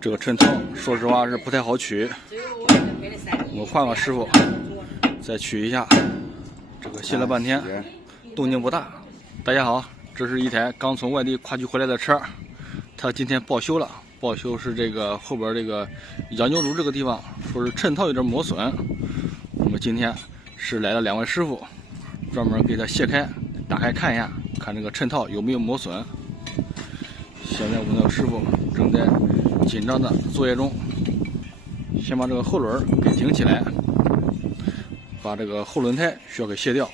这个抻头说实话是不太好取，我换个师傅再取一下。这个卸了半天，动静不大。大家好，这是一台刚从外地跨区回来的车，它今天报修了。报修是这个后边这个羊牛乳这个地方，说是抻套有点磨损。我们今天是来了2位师傅，专门给它卸开、打开看一下，看这个抻套有没有磨损。现在我们的师傅正在紧张的作业中，先把这个后轮给顶起来，把这个后轮胎需要给卸掉。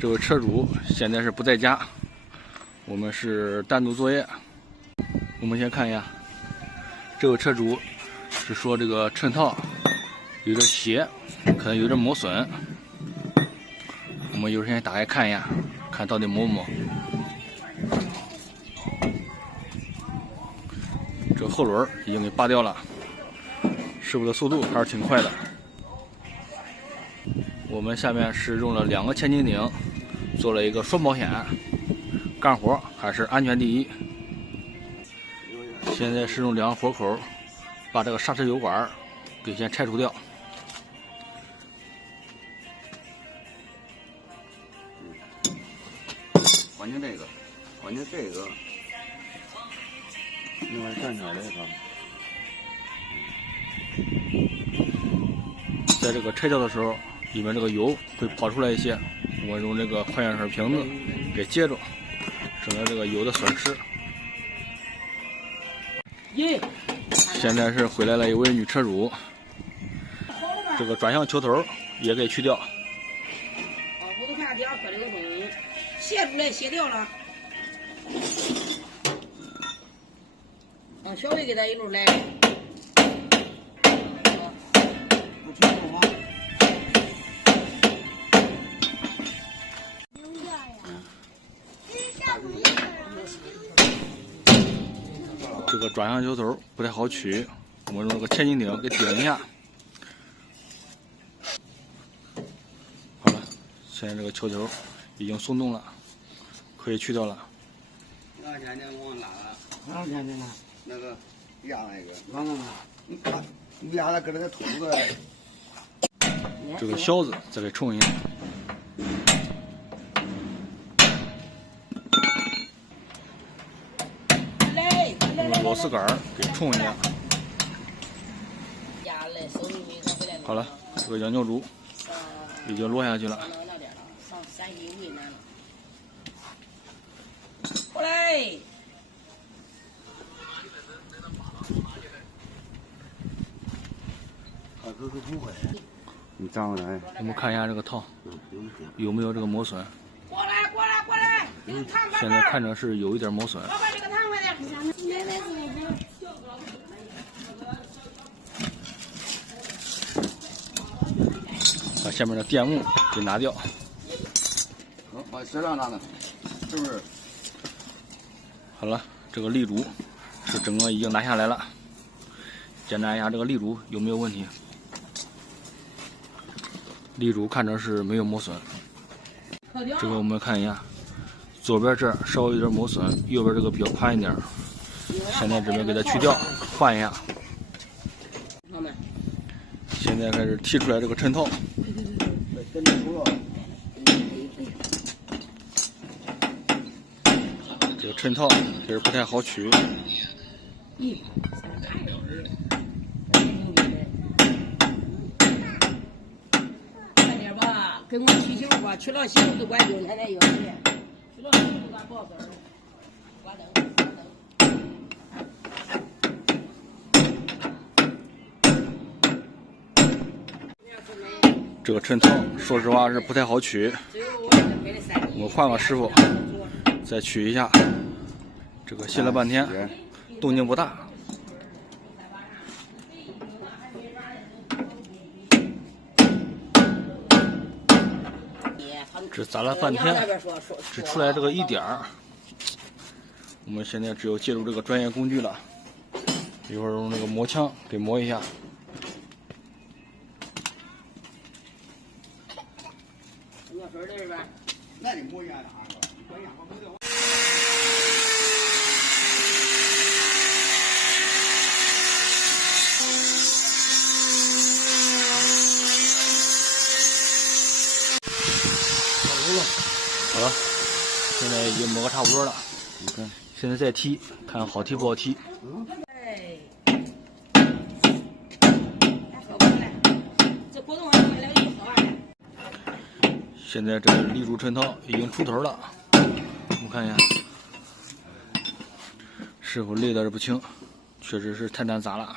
这位车主现在是不在家，我们是单独作业。我们先看一下，这位车主是说这个抻套有点斜，可能有点磨损。我们一会儿先打开看一下，看到底磨不磨。这个后轮已经给拔掉了，师傅的速度还是挺快的。我们下面是用了2个千斤顶，做了一个双保险，干活还是安全第一。现在是用2个活口把这个刹车油管给先拆除掉。换成这个，另外站起来的在这个拆掉的时候，里面这个油会跑出来一些，我用这个矿泉水瓶子给接住，省得这个油的损失。现在是回来了一位女车主，这个转向球头也给去掉。我都看两颗这个东西卸出来卸掉了。让小伟给他一路来。不冲动吗？这个转向球头不太好取，我们用这个千斤顶给顶一下。好了，现在这个球头已经松动了，可以去掉了。多少钱呢？我拉了。多少钱呢？那个压那个，你看，你压的搁这个头子。这个销子再给冲一下。螺丝杆给冲一下。好了，这个羊牛乳已经落下去了。过来。不会。你站过来。我们看一下这个套有没有这个磨损。过来！现在看着是有一点磨损。把这个烫快点。把下面的电木给拿掉。好，把车上拿的，是不是？好了，这个立柱是整个已经拿下来了。检查一下这个立柱有没有问题。立柱看着是没有磨损。这个我们看一下，左边这儿稍微有点磨损，右边这个比较宽一点。现在准备给它去掉，换一下。现在开始剔出来这个抻套。这个抻套其实不太好取。快点吧，跟我取行吧，取了行都管用，现在有钱，取了行都管报纸，关灯。这个抻套说实话是不太好取，我换个师傅再取一下。这个卸了半天，动静不大。只砸了半天，只出来这个1点儿。我们现在只有借助这个专业工具了，一会儿用这个磨枪给磨一下。那你磨一下啥？也磨个差不多了。你看，现在再踢，看好踢不好踢。哎，好过来，这果冻还买了一盒嘞。现在这个丽珠抻套已经出头了，我们看一下，师傅累得是不轻，确实是太难砸了。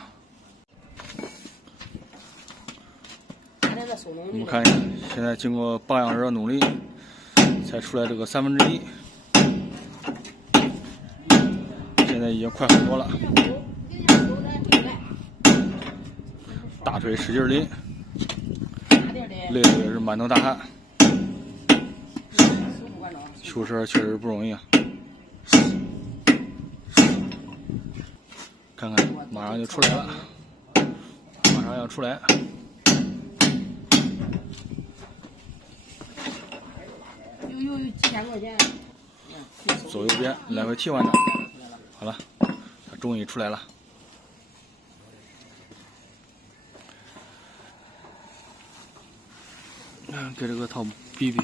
我们看一下，现在经过8小时的努力，才出来这个1/3。现在已经快很多了。大腿使劲拎，累得也是满头大汗。出事确实不容易啊！看看，马上就出来了，马上要出来。有几千块钱。左右边来回替换着。好了，它终于出来了。给这个套比比。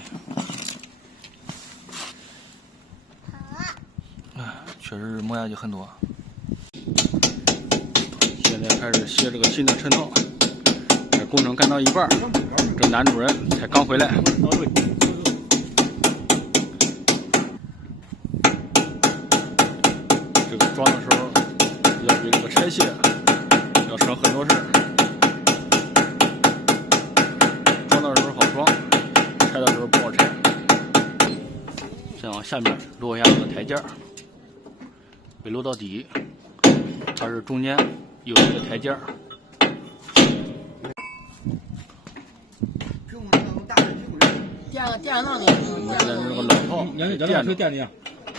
确实是磨下去很多。现在开始卸这个新的抻套，这工程干到一半，这男主人才刚回来。这个装的时候要比这个拆卸要省很多事儿。装的时候好装，拆的时候不好拆。再往下面落一下这个台阶儿。没落到底，它是中间有一个台阶儿。电上的。我们现在这个老套垫着，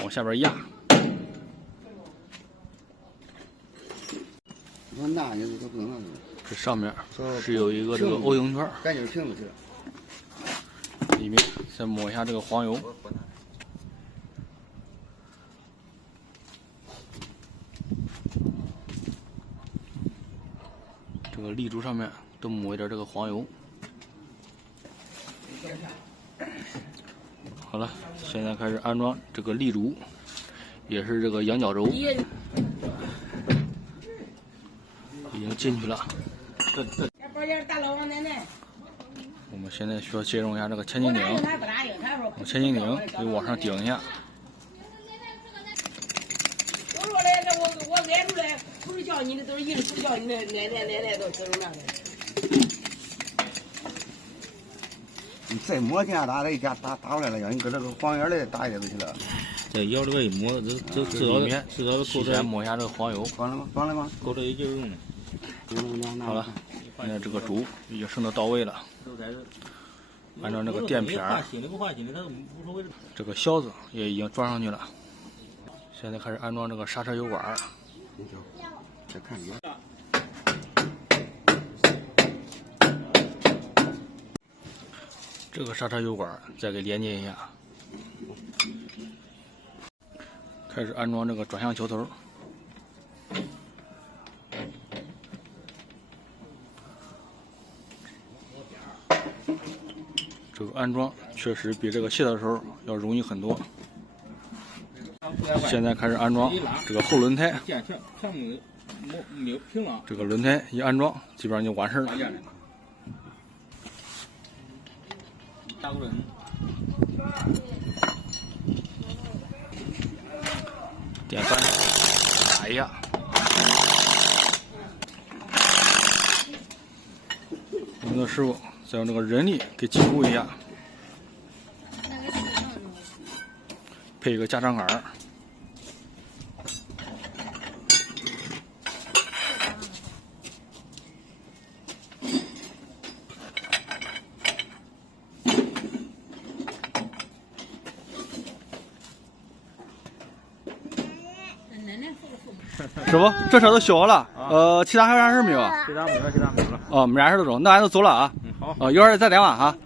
往下边压。我那你都不能了。这上面是有一个这个 O 型圈，赶紧瓶子去。里面再抹一下这个黄油。这个立柱上面都抹一点这个黄油。好了，现在开始安装这个立柱，也是这个羊角轴，已经进去了。我们现在需要接种一下这个千斤顶，千斤顶得往上顶一下。我挨出来，不是叫你的，都是一直不叫你的，奶都是那个。你再磨劲打了一家打出来了，让你搁这个黄圆来打一点就行了。再摇这个一磨，这里面至少提前抹一下这个黄油。装了吗？装了吗？够这一劲用的。好了，现在这个竹已经升到到位了。按照这个垫片儿，这个销子也已经装上去了。现在开始安装这个刹车油管。再看一眼。这个刹车油管再给连接一下。开始安装这个转向球头。这个安装确实比这个卸的时候要容易很多。现在开始安装这个后轮胎。这个轮胎一安装，基本上就完事了。点翻，打一下。我们的师傅再用这个人力给紧固一下，配一个加长杆儿。师傅，这车都修好了，其他还有啥事没有啊？其他没有了。哦，没啥事都中，那俺就走了啊。好。一会儿再电话啊。